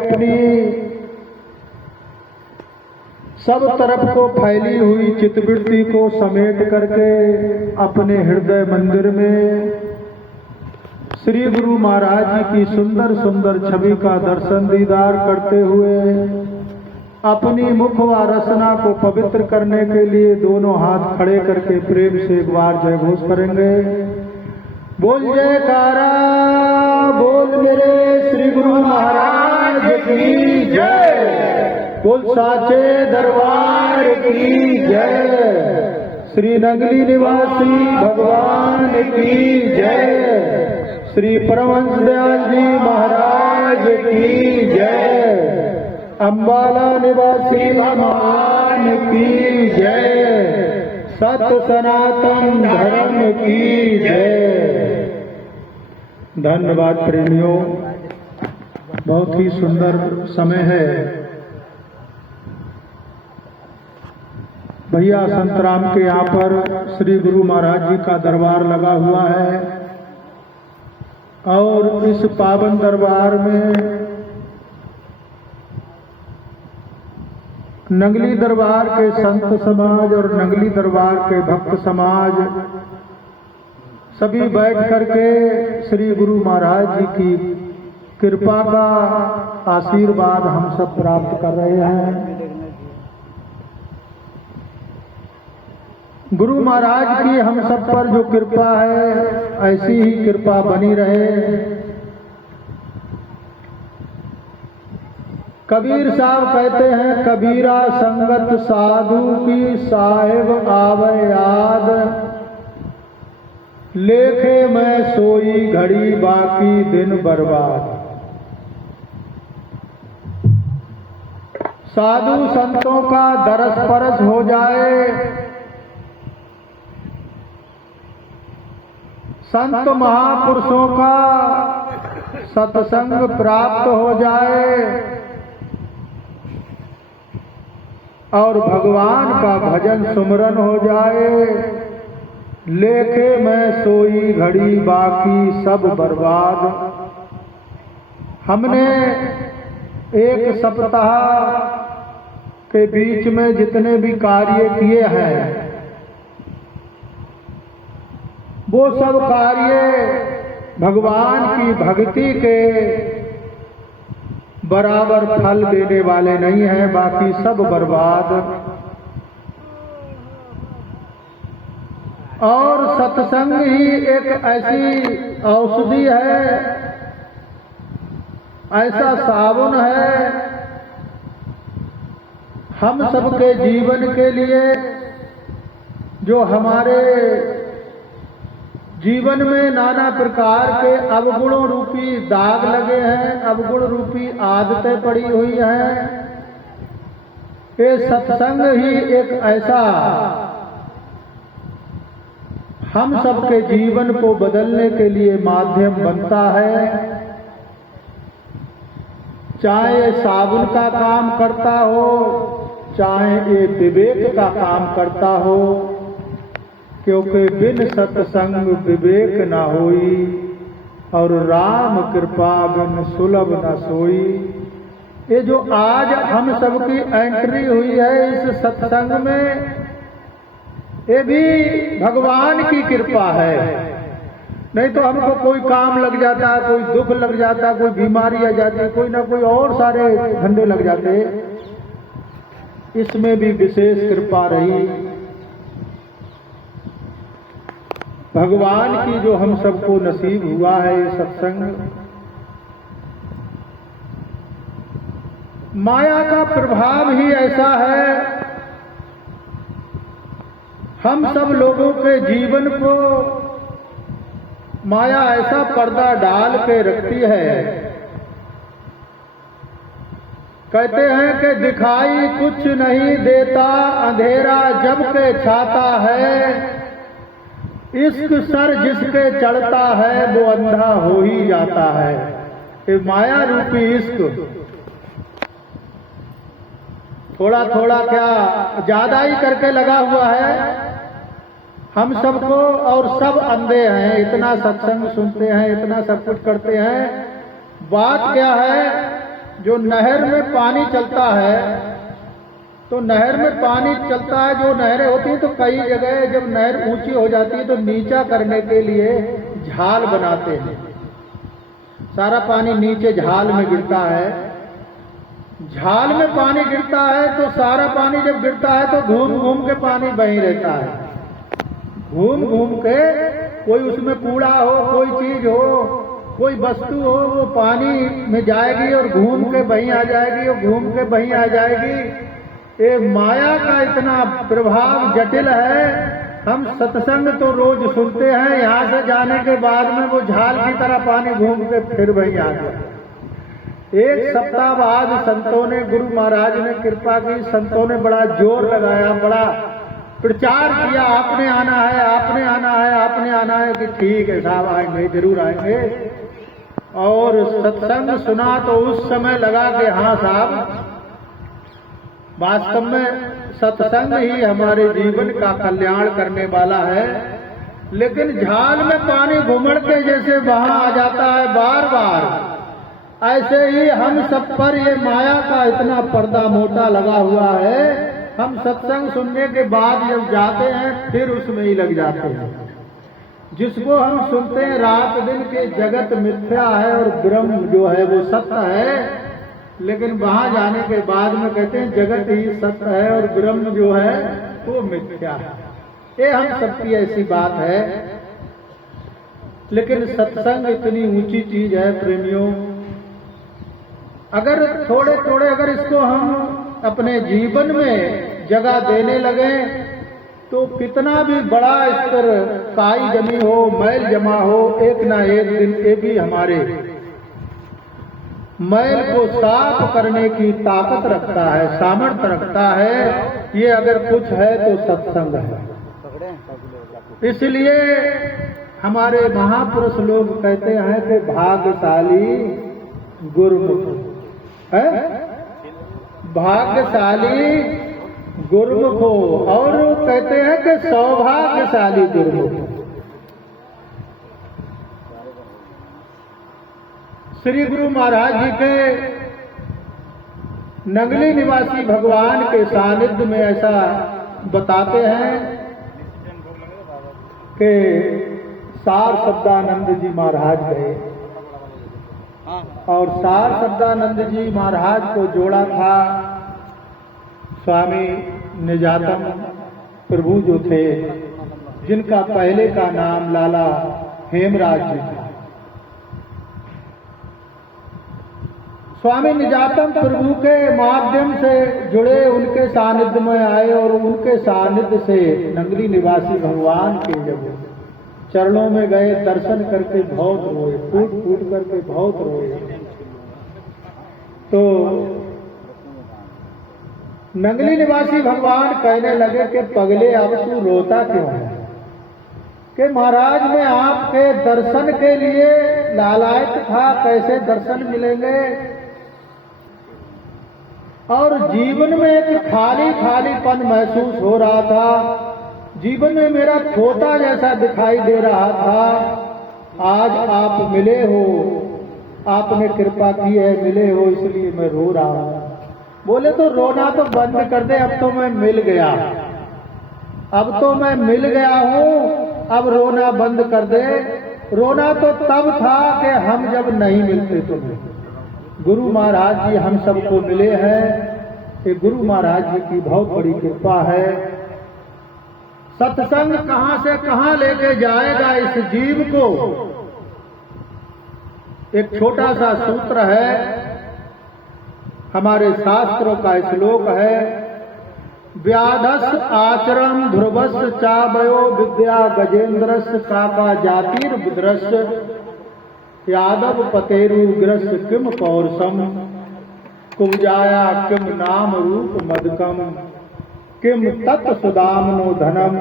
अपनी सब तरफ को फैली हुई चित्तवृत्ति को समेट करके अपने हृदय मंदिर में श्री गुरु महाराज जी की सुंदर सुंदर छवि का दर्शन दीदार करते हुए अपनी मुख व रसना को पवित्र करने के लिए दोनों हाथ खड़े करके प्रेम से एक बार जय घोष करेंगे। बोल जयकारा बोल मेरे श्री गुरु महाराज की जय, बोल साचे दरबार की जय, श्री नगली निवासी भगवान की जय, श्री परमहंस दयाल जी महाराज की जय, अम्बाला निवासी भगवान की जय, सत सनातन धर्म की जय। धन्यवाद प्रेमियों, बहुत ही सुंदर समय है। भैया संतराम के यहाँ पर श्री गुरु महाराज जी का दरबार लगा हुआ है और इस पावन दरबार में नंगली दरबार के संत समाज और नंगली दरबार के भक्त समाज सभी बैठ करके श्री गुरु महाराज जी की कृपा का आशीर्वाद हम सब प्राप्त कर रहे हैं। गुरु महाराज की हम सब पर जो कृपा है ऐसी ही कृपा बनी रहे। कबीर साहब कहते हैं, कबीरा संगत साधु की साहिब आवे याद, लेखे मैं सोई घड़ी बाकी दिन बर्बाद। साधु संतों का दरस परस हो जाए, संत महापुरुषों का सत्संग प्राप्त हो जाए और भगवान का भजन सुमरन हो जाए, लेखे मैं सोई घड़ी बाकी सब बर्बाद। हमने एक सप्ताह के बीच में जितने भी कार्य किए हैं वो सब कार्य भगवान की भक्ति के बराबर फल देने वाले नहीं हैं, बाकी सब बर्बाद। और सत्संग ही एक ऐसी औषधि है, ऐसा साबुन है हम सबके जीवन के लिए, जो हमारे जीवन में नाना प्रकार के अवगुणों रूपी दाग लगे हैं, अवगुण रूपी आदतें पड़ी हुई हैं। ये सत्संग ही एक ऐसा हम सबके जीवन को बदलने के लिए माध्यम बनता है। चाहे साबुन का काम करता हो, चाहे ये विवेक का काम करता हो, क्योंकि बिन सत्संग विवेक न होई और राम कृपा बिन सुलभ न सोई। ये जो आज हम सबकी एंट्री हुई है इस सत्संग में, ये भी भगवान की कृपा है। नहीं तो हमको कोई काम लग जाता, कोई दुख लग जाता, कोई बीमारी आ जाती, कोई ना कोई और सारे धंधे लग जाते। इसमें भी विशेष कृपा रही भगवान की, जो हम सबको नसीब हुआ है ये सत्संग। माया का प्रभाव ही ऐसा है, हम सब लोगों के जीवन को माया ऐसा पर्दा डाल के रखती है। कहते हैं कि दिखाई कुछ नहीं देता, अंधेरा जब के छाता है, इश्क सर जिसके चढ़ता है वो अंधा हो ही जाता है। ये माया रूपी इश्क थोड़ा थोड़ा क्या ज्यादा ही करके लगा हुआ है हम सबको, और सब अंधे हैं। इतना सत्संग सुनते हैं, इतना सब कुछ करते हैं, बात क्या है जो नहर में पानी चलता है, तो नहर में पानी चलता है, जो नहरें होती हैं तो कई जगह जब नहर ऊंची हो जाती है तो नीचा करने के लिए झाल बनाते हैं। सारा पानी नीचे झाल में गिरता है। झाल में पानी गिरता है तो सारा पानी जब गिरता है तो घूम घूम के पानी बही रहता है। घूम घूम के कोई उसमें कूड़ा हो, कोई चीज हो, कोई वस्तु हो, वो पानी में जाएगी और घूम के बही आ जाएगी और घूम के बही आ जाएगी। ये माया का इतना प्रभाव जटिल है। हम सत्संग तो रोज सुनते हैं, यहाँ से जाने के बाद में वो झाल की तरह पानी घूम के फिर वही आ गया। एक सप्ताह बाद संतों ने, गुरु महाराज ने कृपा की, संतों ने बड़ा जोर लगाया, बड़ा प्रचार किया, आपने आना है, आपने आना है, आपने आना है, कि ठीक है साहब आएंगे, जरूर आएंगे। और सत्संग सुना तो उस समय लगा कि हाँ साहब, वास्तव में सत्संग ही हमारे जीवन का कल्याण करने वाला है। लेकिन झाल में पानी घुमड़ के जैसे वहां आ जाता है बार बार, ऐसे ही हम सब पर ये माया का इतना पर्दा मोटा लगा हुआ है। हम सत्संग सुनने के बाद जब जाते हैं फिर उसमें ही लग जाते हैं। जिसको हम सुनते हैं रात दिन के जगत मिथ्या है और ब्रह्म जो है वो सत्य है, लेकिन वहां जाने के बाद में कहते हैं जगत ही सत्य है और ब्रह्म जो है वो मिथ्या है। ये हम सबकी ऐसी बात है। लेकिन सत्संग इतनी ऊंची चीज है प्रेमियों, अगर थोड़े थोड़े अगर इसको हम अपने जीवन में जगह देने लगे तो कितना भी बड़ा स्तर काई जमी हो, मैल जमा हो, एक ना एक दिन ये भी हमारे मैल को साफ करने की ताकत रखता है, सामर्थ्य रखता है। ये अगर कुछ है तो सत्संग है। इसलिए हमारे महापुरुष लोग कहते हैं कि भाग्यशाली गुरुमुख है, भाग्यशाली गुरुमुख हो, और कहते हैं कि सौभाग्यशाली गुरुमुख। श्री गुरु महाराज जी के नगली निवासी भगवान के सानिध्य में ऐसा बताते हैं कि सार शब्दानंद जी महाराज गए और सार शब्दानंद जी महाराज को जोड़ा था स्वामी निजातम प्रभु जो थे, जिनका पहले का नाम लाला हेमराज जी था। स्वामी निजातम प्रभु के माध्यम से जुड़े, उनके सानिध्य में आए और उनके सानिध्य से नगरी निवासी भगवान के जब चरणों में गए, दर्शन करके बहुत रोए, फूट फूट करके बहुत रोए। तो नगरी निवासी भगवान कहने लगे कि पगले अब तू रोता क्यों है, कि महाराज मैं आपके दर्शन के लिए लालायित था, कैसे दर्शन मिलेंगे, और जीवन में एक खाली खालीपन महसूस हो रहा था, जीवन में मेरा खोता जैसा दिखाई दे रहा था। आज आप मिले हो, आपने कृपा की है, मिले हो, इसलिए मैं रो रहा हूं। बोले तो रोना तो बंद कर दे, अब तो मैं मिल गया, अब तो मैं मिल गया हूं, अब रोना बंद कर दे। रोना तो तब था कि हम जब नहीं मिलते तुम्हें। गुरु महाराज जी हम सबको मिले हैं, कि गुरु महाराज जी की बहुत बड़ी कृपा है। सत्संग कहां से कहां लेके जाएगा इस जीव को। एक छोटा सा सूत्र है, हमारे शास्त्रों का श्लोक है, व्याधस आचरण ध्रुवस चावयो विद्या गजेन्द्रस काका जातिर्बुद्रस यादव पतेरुग्रस किम पौरुषम कुब्जाया किम नाम रूप मदकम किम तत् सुदामनो धनम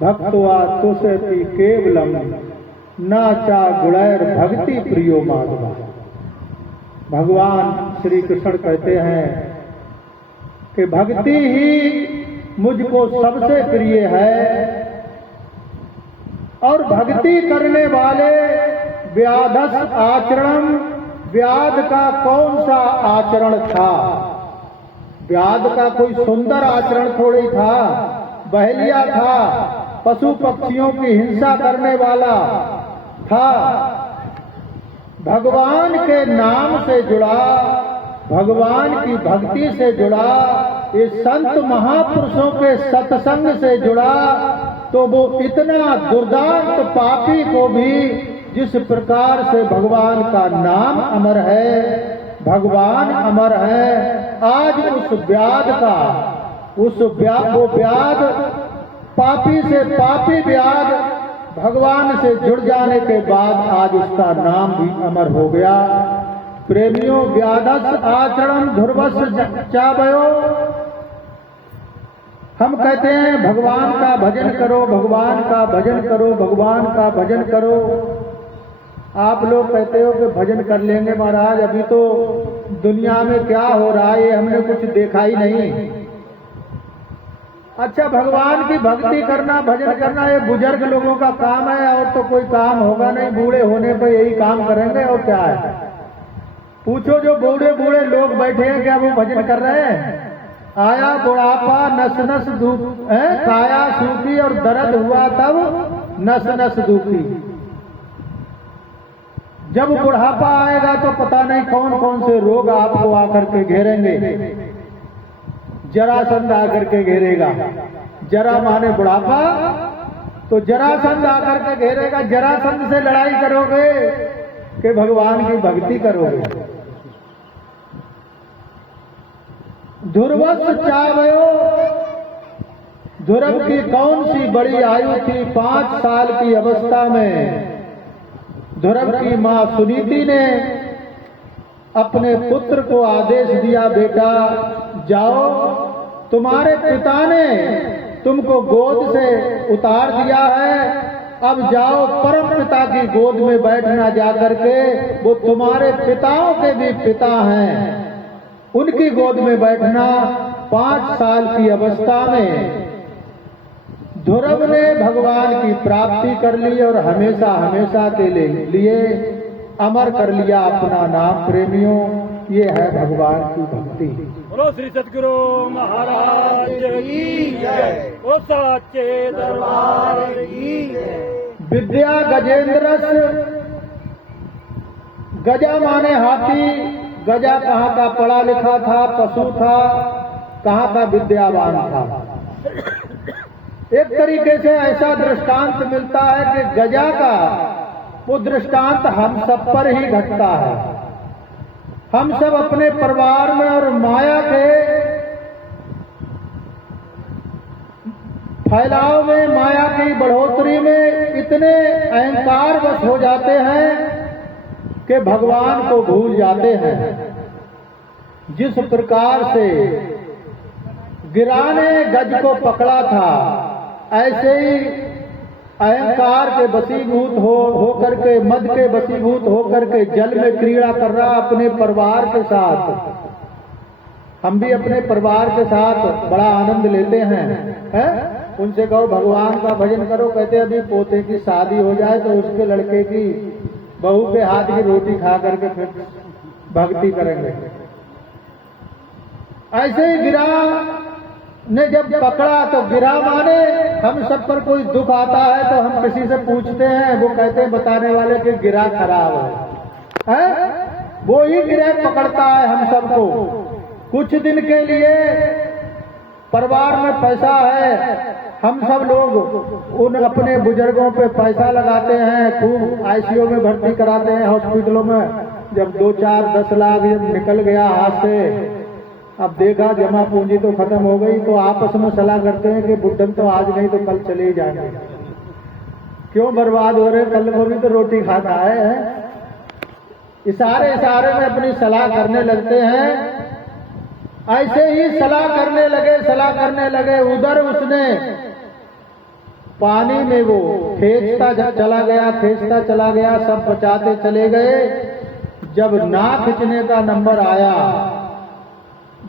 भक्त्वा तुषति केवलम नाचा गुणैर भक्ति प्रियो माधवा। भगवान श्री कृष्ण कहते हैं कि भक्ति ही मुझको सबसे प्रिय है, और भक्ति करने वाले व्याधस आचरण व्याध का कौन सा आचरण था? व्याध का कोई सुंदर आचरण थोड़ी था, बहलिया था, पशु पक्षियों की हिंसा करने वाला था। भगवान के नाम से जुड़ा, भगवान की भक्ति से जुड़ा, ये संत महापुरुषों के सत्संग से जुड़ा, तो वो इतना दुर्दांत पापी को भी जिस प्रकार से भगवान का नाम अमर है, भगवान अमर है, आज उस व्याध का, वो व्याध पापी से पापी व्याध भगवान से जुड़ जाने के बाद आज उसका नाम भी अमर हो गया। प्रेमियों, व्याधस आचरण ध्रुवस चावयो। हम कहते हैं भगवान का भजन करो, भगवान का भजन करो, भगवान का भजन करो। आप लोग कहते हो कि भजन कर लेंगे महाराज, अभी तो दुनिया में क्या हो रहा है ये हमने कुछ देखा ही नहीं। अच्छा, भगवान की भक्ति करना, भजन करना ये बुजुर्ग लोगों का काम है, और तो कोई काम होगा नहीं। बूढ़े होने पर यही काम करेंगे, और क्या है। पूछो जो बूढ़े बूढ़े लोग बैठे हैं, क्या वो भजन कर रहे हैं? आया बुढ़ापा, नस नस दुख है, काया सूखी और दर्द हुआ तब नस नस दुखी। जब बुढ़ापा आएगा तो पता नहीं कौन कौन से रोग आपको आकर के घेरेंगे। जरासंध आकर के घेरेगा। जरा माने बुढ़ापा, तो जरासंध आकर के घेरेगा। जरासंध से लड़ाई करोगे कि भगवान की भक्ति करोगे? ध्रुवस चावयो। ध्रुव की कौन सी बड़ी आयु थी? 5 साल की अवस्था में ध्रुव की मां सुनीति ने अपने पुत्र को आदेश दिया, बेटा जाओ, तुम्हारे पिता ने तुमको गोद से उतार दिया है, अब जाओ परम पिता की गोद में बैठना जाकर के। वो तुम्हारे पिताओं के भी पिता हैं, उनकी गोद में बैठना। 5 साल की अवस्था में ध्रुव ने भगवान की प्राप्ति कर ली और हमेशा हमेशा के लिए अमर कर लिया अपना नाम। प्रेमियों, ये है भगवान की भक्ति। बोलो श्री सतगुरु महाराज की जय, बोलो साचे दरबार की जय। विद्या गजेंद्रस। गजा माने हाथी। गजा कहाँ का पढ़ा लिखा था, पशु था, कहाँ का विद्यावान था। एक तरीके से ऐसा दृष्टांत मिलता है कि गजा का वो दृष्टांत हम सब पर ही घटता है। हम सब अपने परिवार में और माया के फैलाव में, माया की बढ़ोतरी में इतने अहंकारवश हो जाते हैं कि भगवान को भूल जाते हैं। जिस प्रकार से गिरा ने गज को पकड़ा था, ऐसे ही अहंकार के वशीभूत हो करके, मद के वशीभूत हो करके जल में क्रीड़ा कर रहा अपने परिवार के साथ। हम भी अपने परिवार के साथ बड़ा आनंद लेते हैं। उनसे कहो भगवान का भजन करो, कहते अभी पोते की शादी हो जाए तो उसके लड़के की बहू के हाथ की रोटी खा करके फिर भक्ति करेंगे। ऐसे ही गिरा ने जब पकड़ा तो गिरा माने हम सब पर कोई दुख आता है तो हम किसी से पूछते हैं, वो कहते हैं बताने वाले कि गिरा खराब है? वो ही गिरा पकड़ता है हम सबको। कुछ दिन के लिए परिवार में पैसा है, हम सब लोग उन अपने बुजुर्गों पे पैसा लगाते हैं, खूब आईसीयू में भर्ती कराते हैं, हॉस्पिटलों में। जब 2, 4, 10 लाख जब निकल गया हाथ से, अब देखा जमा पूंजी तो खत्म हो गई, तो आपस में सलाह करते हैं कि बुड्ढन तो आज नहीं तो कल चले ही जाएंगे, क्यों बर्बाद हो रहे, कल को भी तो रोटी खाता है। इशारे इशारे में अपनी सलाह करने लगते हैं। ऐसे ही सलाह करने लगे। उधर उसने पानी में वो खींचता चला गया, सब बचाते चले गए। जब ना खींचने का नंबर आया,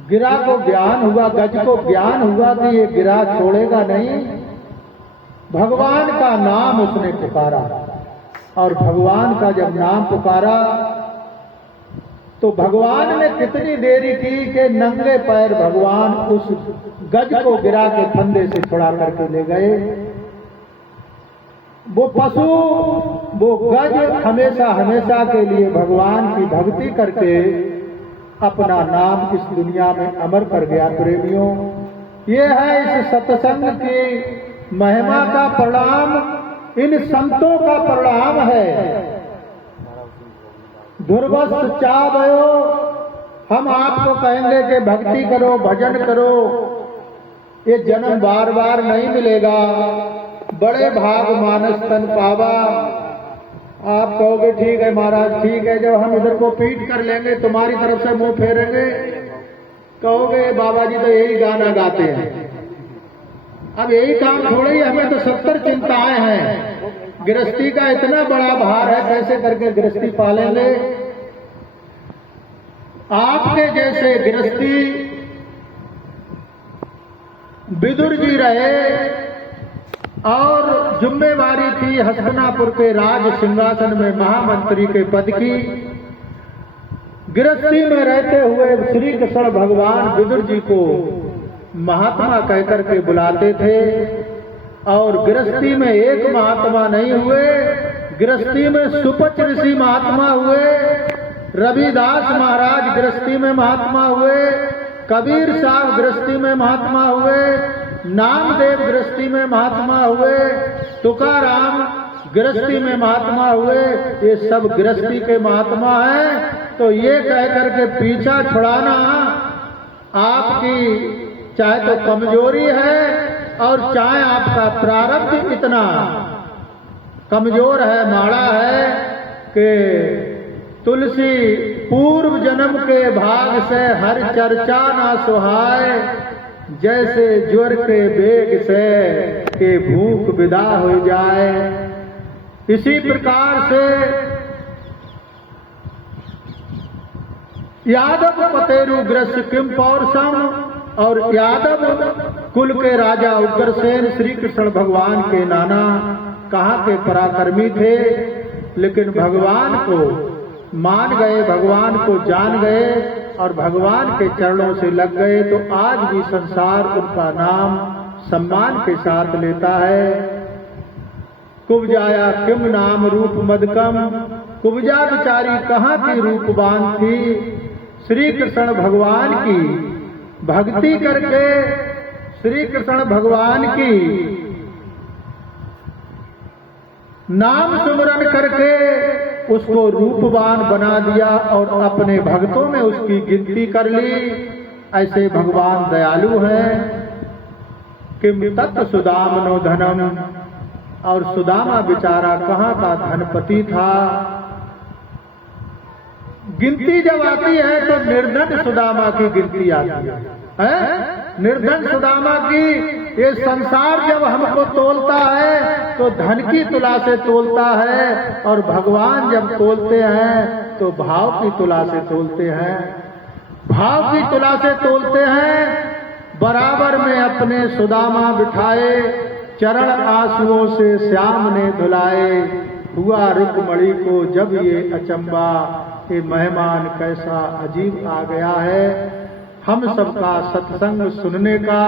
गिरा को ज्ञान हुआ, गज को ज्ञान हुआ कि ये गिरा छोड़ेगा नहीं। भगवान का नाम उसने पुकारा, और भगवान का जब नाम पुकारा तो भगवान ने कितनी देरी की कि नंगे पैर भगवान उस गज को गिरा के फंदे से छुड़ा करके ले गए। वो पशु, वो गज हमेशा हमेशा के लिए भगवान की भक्ति करके अपना नाम इस दुनिया में अमर कर गया। प्रेमियों, ये है इस सत्संग की महिमा का परिणाम, इन संतों का परिणाम है। ध्रुवस्त चावयो, हम आपको कहेंगे कि भक्ति करो, भजन करो, ये जन्म बार बार नहीं मिलेगा। बड़े भाग मानस तन पावा। आप कहोगे ठीक है महाराज, ठीक है, जब हम इधर को पीट कर लेंगे, तुम्हारी तरफ से मुंह फेरेंगे, कहोगे बाबा जी तो यही गाना गाते हैं। अब यही काम थोड़े ही, हमें तो 70 चिंताएं हैं। गृहस्थी का इतना बड़ा भार है, कैसे करके गृहस्थी पालेंगे। आपके जैसे गृहस्थी विदुर जी रहे और जिम्मेवारी थी हस्तिनापुर के राज सिंहासन में महामंत्री के पद की। गृहस्थी में रहते हुए श्री कृष्ण भगवान विदुर जी को महात्मा कहकर के बुलाते थे। और गृहस्थी में एक महात्मा नहीं हुए, गृहस्थी में सुपच ऋषि महात्मा हुए, रविदास महाराज गृहस्थी में महात्मा हुए, कबीर साहब गृहस्थी में महात्मा हुए, नामदेव गृहस्थी में महात्मा हुए, तुकाराम गृहस्थी में महात्मा हुए। ये सब गृहस्थी के महात्मा हैं। तो ये कहकर के पीछा छुड़ाना आपकी चाहे तो कमजोरी है और चाहे आपका प्रारब्ध इतना कमजोर है, माड़ा है कि तुलसी पूर्व जन्म के भाग से हर चर्चा ना सुहाए, जैसे ज्वर के बेग से के भूख विदा हो जाए। इसी प्रकार से यादव पतेरु ग्रस किम पौरसम, और यादव कुल के राजा उग्रसेन श्री कृष्ण भगवान के नाना कहाँ के पराक्रमी थे, लेकिन भगवान को मान गए, भगवान को जान गए और भगवान के चरणों से लग गए। तो आज भी संसार उनका नाम सम्मान के साथ लेता है। कुब्जाया किम नाम रूप मदकम, कुब्जा बिचारी कहाँ की रूपवान थी। श्री कृष्ण भगवान की भक्ति करके, श्री कृष्ण भगवान की नाम सुमरन करके उसको रूपवान बना दिया और अपने भक्तों में उसकी गिनती कर ली। ऐसे भगवान दयालु हैं। किम तत् सुदामनो धनम, और सुदामा बेचारा कहाँ का धनपति था। गिनती जब आती है तो निर्धन सुदामा की गिनती आती है। निर्धन सुदामा की, ये संसार जब हमको तोलता है तो धन की तुला से तोलता है, और भगवान जब तोलते हैं तो भाव की तुला से तोलते हैं। भाव की तुला से तोलते हैं। बराबर में अपने सुदामा बिठाए, चरण आंसुओं से श्याम ने धुलाए। हुआ रुक्मणी को जब ये अचंबा, ये मेहमान कैसा अजीब आ गया है। हम सबका सत्संग सुनने का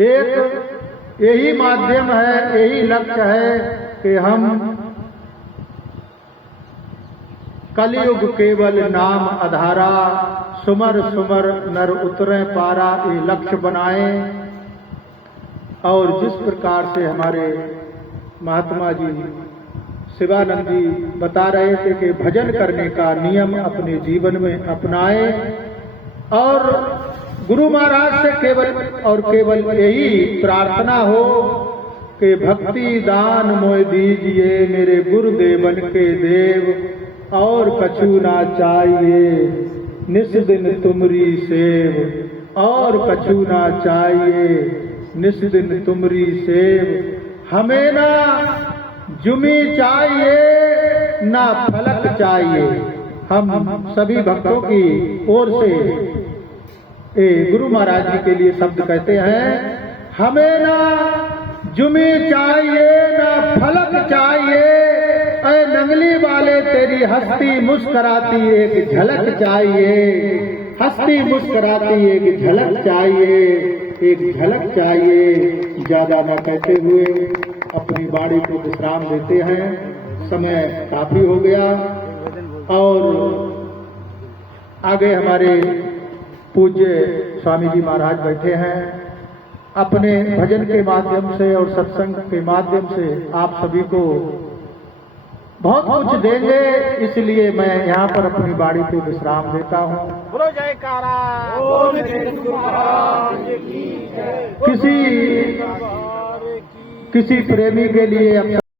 एक यही माध्यम है, यही लक्ष्य है कि हम कलयुग केवल नाम आधारा, सुमर सुमर नर उतरे पारा, ये लक्ष्य बनाएं। और जिस प्रकार से हमारे महात्मा जी शिवानंद जी बता रहे थे कि भजन करने का नियम अपने जीवन में अपनाए, और गुरु महाराज से केवल और केवल यही प्रार्थना हो कि भक्ति दान मोय दीजिए मेरे गुरुदेवन के देव, और कछु ना चाहिए निस दिन तुमरी सेव, और कछु ना चाहिए निस दिन तुमरी सेव। हमें ना जुमी चाहिए ना फलक चाहिए। हम सभी भक्तों की ओर से गुरु महाराज जी के लिए शब्द कहते हैं, हमें ना जुमी चाहिए ना फलक चाहिए, ऐ कंगली वाले तेरी हस्ती मुस्कुराती एक झलक चाहिए, हस्ती मुस्कुराती एक झलक चाहिए, एक झलक चाहिए। ज्यादा न कहते हुए अपनी बाड़ी को विश्राम देते हैं, समय काफी हो गया। और आगे हमारे पूज्य स्वामी जी महाराज बैठे हैं, अपने भजन के माध्यम से और सत्संग के माध्यम से आप सभी को बहुत कुछ देंगे, इसलिए मैं यहाँ पर अपनी बाड़ी पे विश्राम देता हूँ। बोलो जयकारा। बोल श्री सतगुरु महाराज की जय। किसी प्रेमी के लिए